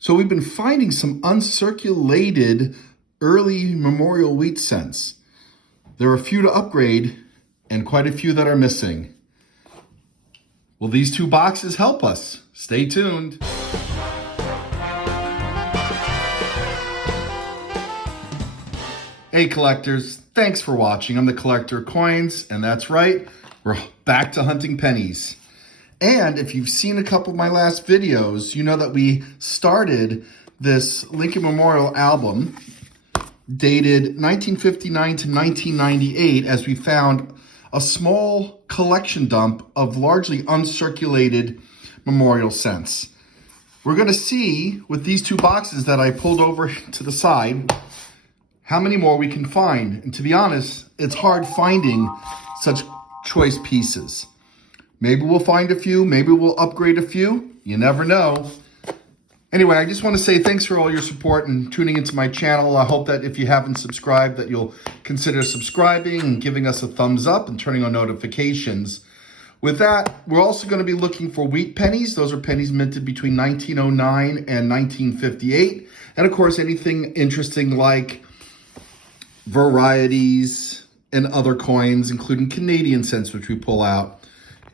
So we've been finding some uncirculated early memorial wheat cents. There are a few to upgrade and quite a few that are missing. Will these two boxes help us? Stay tuned. Hey collectors, thanks for watching. I'm the Collector of Coins, and that's right, we're back to hunting pennies. And if you've seen a couple of my last videos, you know that we started this Lincoln Memorial album dated 1959 to 1998 as we found a small collection dump of largely uncirculated memorial cents. We're going to see with these two boxes that I pulled over to the side how many more we can find. And to be honest, it's hard finding such choice pieces. Maybe we'll find a few, maybe we'll upgrade a few. You never know. Anyway, I just want to say thanks for all your support and tuning into my channel. I hope that if you haven't subscribed, that you'll consider subscribing and giving us a thumbs up and turning on notifications. With that, we're also going to be looking for wheat pennies. Those are pennies minted between 1909 and 1958. And of course, anything interesting like varieties and other coins, including Canadian cents, which we pull out.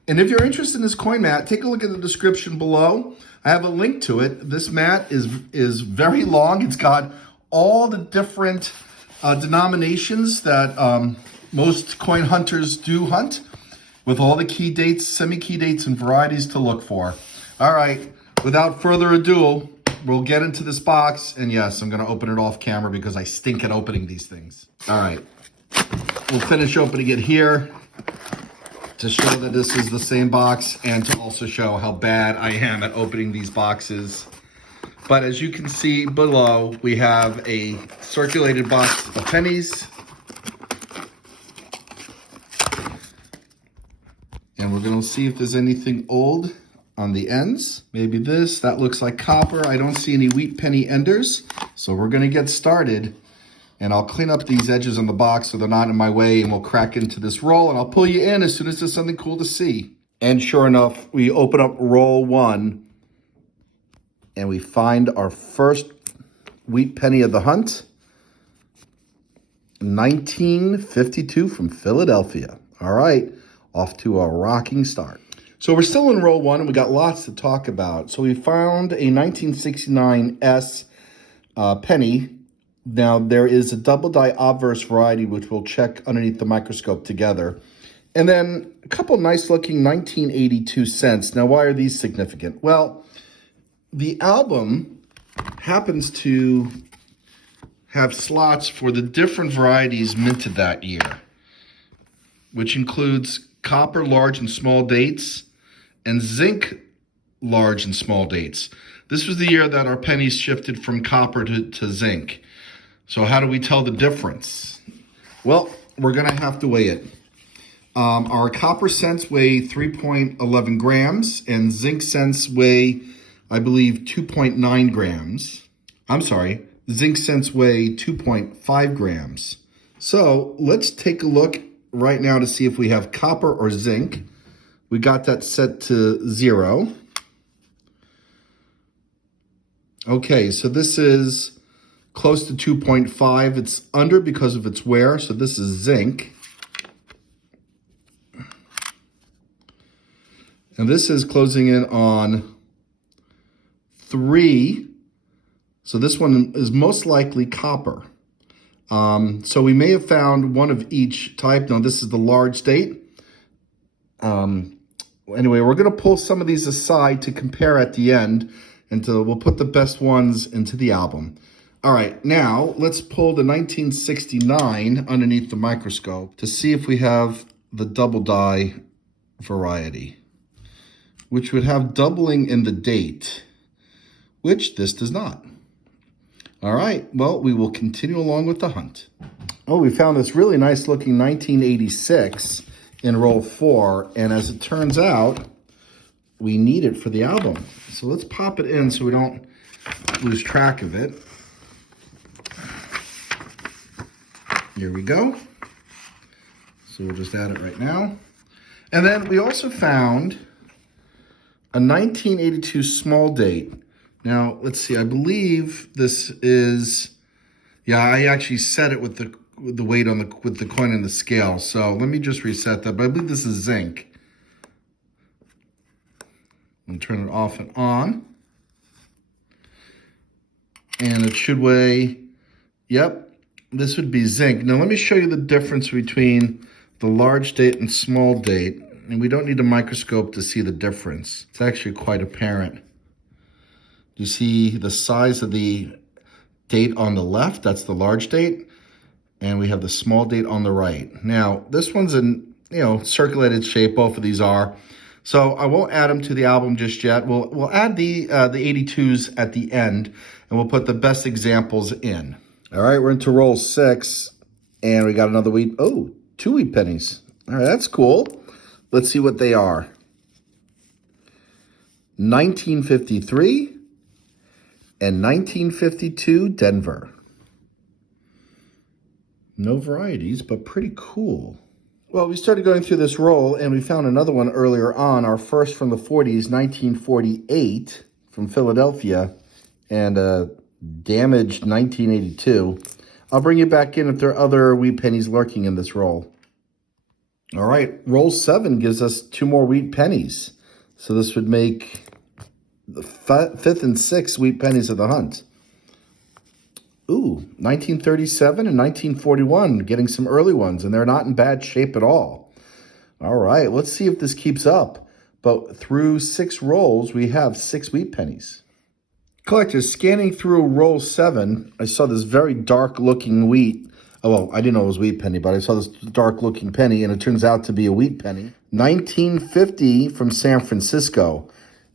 And if you're interested in this coin mat, take a look at the description below. I have a link to it. This mat is very long. It's got all the different denominations that most coin hunters do hunt, with all the key dates, semi-key dates, and varieties to look for. All right, without further ado, we'll get into this box. And yes, I'm gonna open it off camera because I stink at opening these things. All right, we'll finish opening it here to show that this is the same box and to also show how bad I am at opening these boxes. But as you can see below, we have a circulated box of pennies. And we're gonna see if there's anything old on the ends. Maybe this, that looks like copper. I don't see any wheat penny enders. So we're gonna get started. And I'll clean up these edges on the box so they're not in my way, and we'll crack into this roll, and I'll pull you in as soon as there's something cool to see. And sure enough, we open up roll one, and we find our first wheat penny of the hunt. 1952 from Philadelphia. All right, off to a rocking start. So we're still in roll one, and we got lots to talk about. So we found a 1969 S penny. Now, there is a double die obverse variety, which we'll check underneath the microscope together. And then a couple nice looking 1982 cents. Now, why are these significant? Well, the album happens to have slots for the different varieties minted that year, which includes copper large and small dates and zinc large and small dates. This was the year that our pennies shifted from copper to zinc. So how do we tell the difference? Well, we're going to have to weigh it. Our copper cents weigh 3.11 grams and zinc cents weigh, I believe, 2.9 grams. I'm sorry, zinc cents weigh 2.5 grams. So let's take a look right now to see if we have copper or zinc. We got that set to 0. Okay, so this is close to 2.5. It's under because of its wear, so this is zinc. And this is closing in on 3. So this one is most likely copper. So we may have found one of each type. Now this is the large date. Anyway, we're going to pull some of these aside to compare at the end, and we'll put the best ones into the album. All right, now let's pull the 1969 underneath the microscope to see if we have the double die variety, which would have doubling in the date, which this does not. All right, well, we will continue along with the hunt. Oh, we found this really nice looking 1986 in roll 4, and as it turns out, we need it for the album. So let's pop it in so we don't lose track of it. Here we go. So we'll just add it right now. And then we also found a 1982 small date Now, let's see. I believe this is, yeah, I actually set it with the weight on with the coin and the scale. So let me just reset that. But I believe this is zinc. And turn it off and on. And it should weigh, yep, this would be zinc. Now let me show you the difference between the large date and small date. And we don't need a microscope to see the difference. It's actually quite apparent. You see the size of the date on the left, that's the large date. And we have the small date on the right. Now, this one's in, circulated shape, both of these are. So I won't add them to the album just yet. We'll add the 82s at the end, and we'll put the best examples in. All right, we're into roll 6, and we got another wheat. Oh, 2 wheat pennies. All right, that's cool. Let's see what they are. 1953 and 1952 Denver. No varieties, but pretty cool. Well, we started going through this roll, and we found another one earlier on, our first from the 40s, 1948, from Philadelphia, and a damaged 1982. I'll bring you back in if there are other wheat pennies lurking in this roll. All right, roll 7 gives us 2 more wheat pennies. So this would make the 5th and 6th wheat pennies of the hunt. Ooh, 1937 and 1941, getting some early ones, and they're not in bad shape at all. All right, let's see if this keeps up. But through 6 rolls, we have 6 wheat pennies. Collectors, scanning through roll 7, I saw this very dark-looking wheat. Oh, well, I didn't know it was wheat penny, but I saw this dark-looking penny, and it turns out to be a wheat penny. 1950 from San Francisco.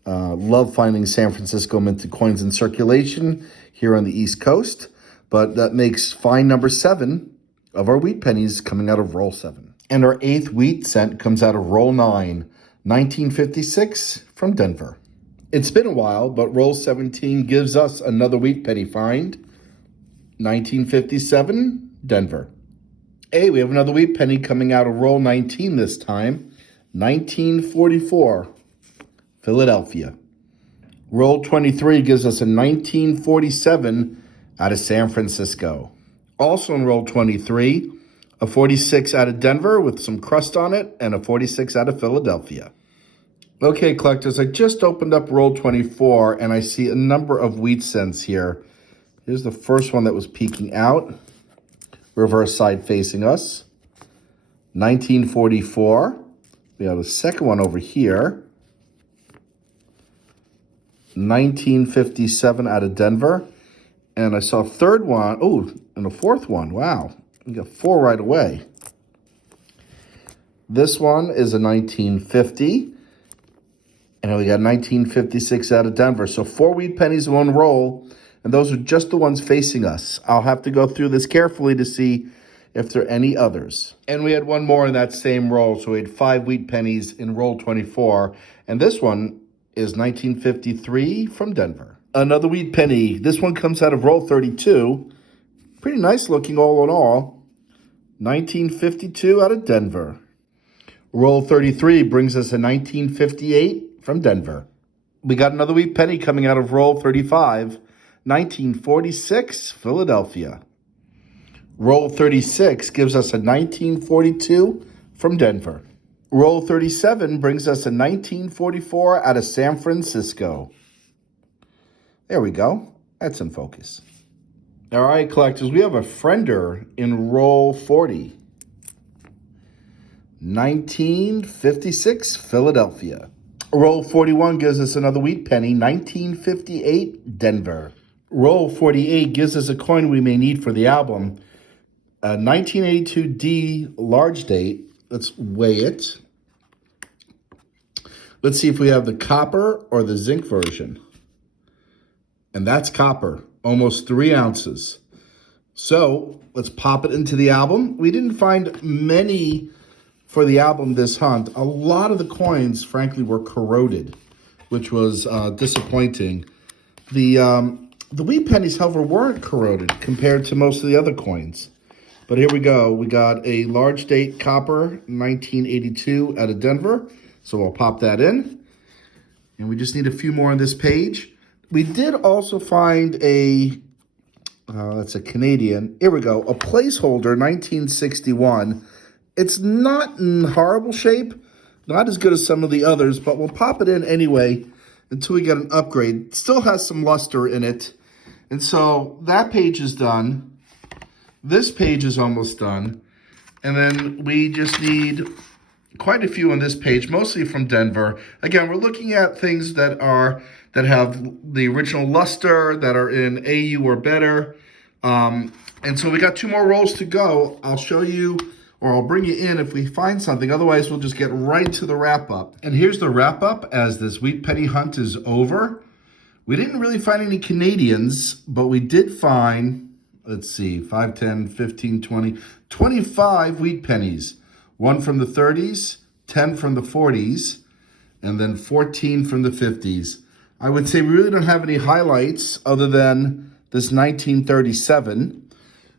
Love finding San Francisco minted coins in circulation here on the East Coast. But that makes find number 7 of our wheat pennies coming out of roll 7. And our 8th wheat cent comes out of roll 9, 1956 from Denver. It's been a while, but roll 17 gives us another wheat penny find, 1957, Denver. Hey, we have another wheat penny coming out of roll 19 this time, 1944, Philadelphia. Roll 23 gives us a 1947 out of San Francisco. Also in roll 23, a 46 out of Denver with some crust on it, and a 46 out of Philadelphia. Okay, collectors, I just opened up roll 24, and I see a number of wheat cents here. Here's the first one that was peeking out, reverse side facing us, 1944. We have the second one over here, 1957 out of Denver. And I saw a third one. Oh, and a fourth one. Wow. We got 4 right away. This one is a 1950. And we got 1956 out of Denver. So 4 wheat pennies in one roll. And those are just the ones facing us. I'll have to go through this carefully to see if there are any others. And we had one more in that same roll. So we had 5 wheat pennies in roll 24. And this one is 1953 from Denver. Another wheat penny. This one comes out of roll 32. Pretty nice looking all in all. 1952 out of Denver. Roll 33 brings us a 1958 from Denver. We got another wheat penny coming out of roll 35. 1946, Philadelphia. Roll 36 gives us a 1942 from Denver. Roll 37 brings us a 1944 out of San Francisco. There we go. That's in focus. All right, collectors, we have a friender in roll 40. 1956, Philadelphia. Roll 41 gives us another wheat penny, 1958, Denver. Roll 48 gives us a coin we may need for the album, a 1982D large date. Let's weigh it. Let's see if we have the copper or the zinc version. And that's copper, almost 3 ounces. So let's pop it into the album. We didn't find many for the album this hunt. A lot of the coins, frankly, were corroded, which was disappointing. The wheat pennies, however, weren't corroded compared to most of the other coins. But here we go. We got a large date copper, 1982 out of Denver. So we'll pop that in. And we just need a few more on this page. We did also find that's a Canadian. Here we go. A placeholder, 1961. It's not in horrible shape. Not as good as some of the others, but we'll pop it in anyway until we get an upgrade. It still has some luster in it. And so that page is done. This page is almost done. And then we just need quite a few on this page, mostly from Denver. Again, we're looking at things that have the original luster, that are in AU or better. And so we got 2 more rolls to go. I'll show you, or I'll bring you in if we find something. Otherwise, we'll just get right to the wrap up. And here's the wrap up as this wheat penny hunt is over. We didn't really find any Canadians, but we did find, let's see, 5, 10, 15, 20, 25 wheat pennies. 1 from the 30s, 10 from the 40s, and then 14 from the 50s. I would say we really don't have any highlights other than this 1937.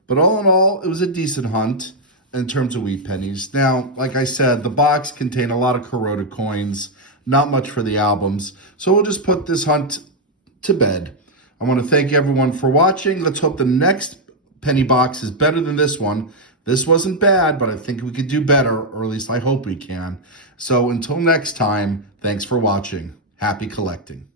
But all in all, it was a decent hunt in terms of wheat pennies. Now, like I said, the box contained a lot of corroded coins, not much for the albums. So we'll just put this hunt to bed. I want to thank everyone for watching. Let's hope the next penny box is better than this one. This wasn't bad, but I think we could do better, or at least I hope we can. So until next time, thanks for watching. Happy collecting.